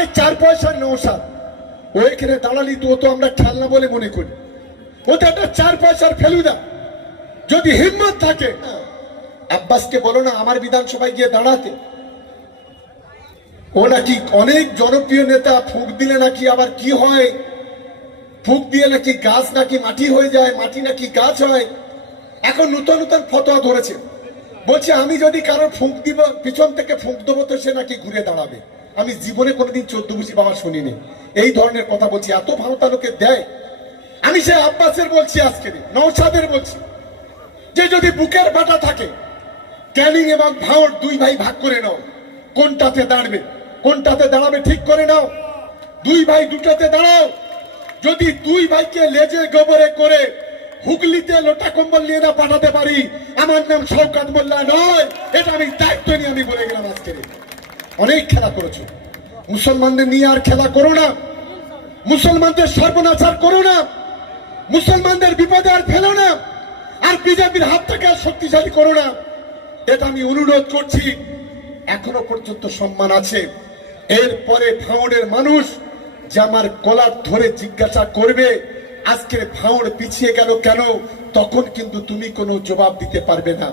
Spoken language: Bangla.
আরে চার পয়সার নৌসাদ ও এখানে দাঁড়ালি তো তো আমরা খেলনা বলে মনে করি। ও তো একটা চার পয়সার ফেলুদা। যদি হিম্মত থাকে, আব্বাসকে বলো না, আমার বিধানসভায় গিয়ে দাঁড়াতে। ও নাকি অনেক জনপ্রিয় নেতা, ফুঁক দিলে নাকি আবার কি হয়? ফুঁক দিয়ে নাকি গাছ নাকি মাটি হয়ে যায়, মাটি নাকি গাছ হয়? এখন নূতন নূতন ফতোয়া ধরেছে। বলছে, আমি যদি কারোর ফুঁক দিব, পিছন থেকে ফুঁক দেবো তো সে নাকি ঘুরে দাঁড়াবে। আমি জীবনে কোনোদিন চোদ্দ বুঝি বাবা শুনিনি। এই ধরনের কথা বলছি, এত ভালো তালুকে দেয়। আমি সে আব্বাসের বলছি আজকে নৌসাদের বলছি। যে যদি বুকের বাটা থাকে, ক্যানিং এবং ভাওর দুই ভাই ভাগ করে নাও। কোনটাতে দাঁড়বে, কোনটাতে দাঁড়াবে ঠিক করে নাও। দুই ভাই দুটাতে দাঁড়াও। যদি দুই ভাইকে লেজে গোবরে করে হুগলিতে লোটা কম্বল নিয়ে না পাঠাতে পারি, আমার নাম শওকাত মোল্লা নয়। এটা আমি দায়িত্ব নিয়ে আমি বলে গেলাম আজকে অনেক খেলা করেছ। মুসলমানদের নিয়ে আর খেলা করো না। মুসলমানদের সর্বনাচার করো না। মুসলমানদের বিপদে আর ফেলো না। আর বিজেপির হাত থেকে আর শক্তিশালী করো না। এটা আমি অনুরোধ করছি। এখনও পর্যন্ত সম্মান আছে। এরপরে ভাঙড়ের মানুষ যে আমার কলার ধরে জিজ্ঞাসা করবে, আজকে ভাঙড় পিছিয়ে গেল কেন? তখন কিন্তু তুমি কোনো জবাব দিতে পারবে না।